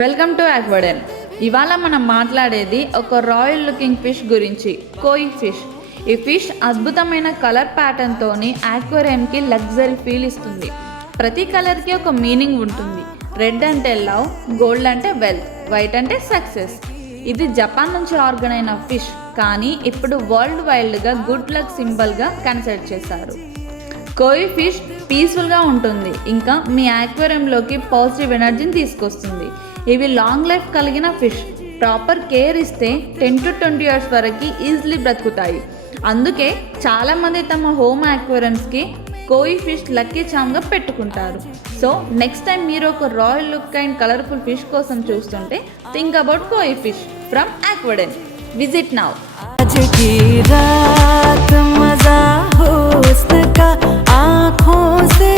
Welcome to ఆక్వాడెన్. ఇవాళ మనం మాట్లాడేది ఒక రాయల్ లుకింగ్ ఫిష్ గురించి, కోయి ఫిష్. ఈ ఫిష్ అద్భుతమైన కలర్ ప్యాటర్న్తోని ఆక్వేరియంకి లగ్జరీ ఫీల్ ఇస్తుంది. ప్రతి కలర్కి ఒక మీనింగ్ ఉంటుంది. రెడ్ అంటే లవ్, గోల్డ్ అంటే వెల్త్, వైట్ అంటే సక్సెస్. ఇది జపాన్ నుంచి ఆర్గన్ అయిన ఫిష్, కానీ ఇప్పుడు వరల్డ్ వైడ్గా గుడ్ లక్ సింబల్గా కన్సిడర్ చేశారు. కోయి ఫిష్ పీస్ఫుల్గా ఉంటుంది, ఇంకా మీ ఆక్వేరియంలోకి పాజిటివ్ ఎనర్జీని తీసుకొస్తుంది. ఇవి లాంగ్ లైఫ్ కలిగిన ఫిష్. ప్రాపర్ కేర్ ఇస్తే 10 to 20 years వరకు ఈజీలీ బ్రతుకుతాయి. అందుకే చాలామంది తమ హోమ్ ఆక్వేరియంస్కి కోయి ఫిష్ లక్కీ చామ్గా పెట్టుకుంటారు. సో నెక్స్ట్ టైం మీరు ఒక royal look and colourful fish కోసం చూస్తుంటే think about koi fish from Aquaden. Visit now. आज की रात मजा हुस्न का आँखों से